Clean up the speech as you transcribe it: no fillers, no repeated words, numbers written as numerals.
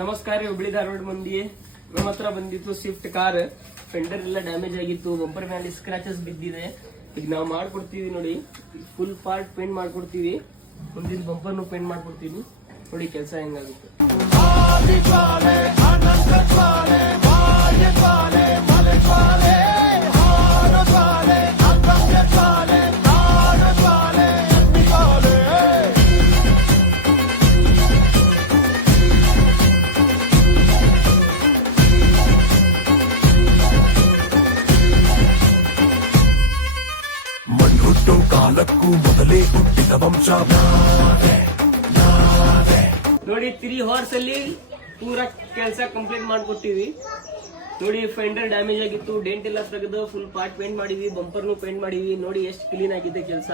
ನಮಸ್ಕಾರ ರೀ, ಹುಬ್ಳಿ ಧಾರವಾಡ ಮಂದಿ. ನಮ್ಮ ಹತ್ರ ಬಂದಿತ್ತು ಸ್ವಿಫ್ಟ್ ಕಾರ್. ಫೆಂಡರ್ ಎಲ್ಲ ಡ್ಯಾಮೇಜ್ ಆಗಿತ್ತು, ಬಂಪರ್ ಮೇಲೆ ಸ್ಕ್ರಾಚಸ್ ಬಿದ್ದಿದೆ. ಈಗ ನಾವು ಮಾಡ್ಕೊಡ್ತೀವಿ ನೋಡಿ, ಫುಲ್ ಪಾರ್ಟ್ ಪೇಂಟ್ ಮಾಡ್ಕೊಡ್ತೀವಿ. ಮುಂದಿನ ಬಂಪರ್ನು ಪೇಂಟ್ ಮಾಡ್ಕೊಡ್ತೀವಿ ನೋಡಿ, ಕೆಲಸ ಹೆಂಗಾಗುತ್ತೆ. ಮಣ್ಣುಟ್ಟು ಕಾಲಕ್ಕೂ ಮೊದಲೇ ಹುಟ್ಟಿದ ವಂಶ ನೋಡಿ 3 hours ಅಲ್ಲಿ ಪೂರಾ ಕೆಲಸ ಕಂಪ್ಲೀಟ್ ಮಾಡ್ಕೊಟ್ಟಿವಿ ನೋಡಿ. ಫೆಂಡರ್ ಡ್ಯಾಮೇಜ್ ಆಗಿತ್ತು, ಡೆಂಟ್ ಎಲ್ಲ ತೆಗೆದು ಫುಲ್ ಪಾರ್ಟ್ ಪೇಂಟ್ ಮಾಡಿವಿ, ಬಂಪರ್ನು ಪೇಂಟ್ ಮಾಡಿವಿ. ನೋಡಿ ಎಷ್ಟು ಕ್ಲೀನ್ ಆಗಿದೆ ಕೆಲಸ.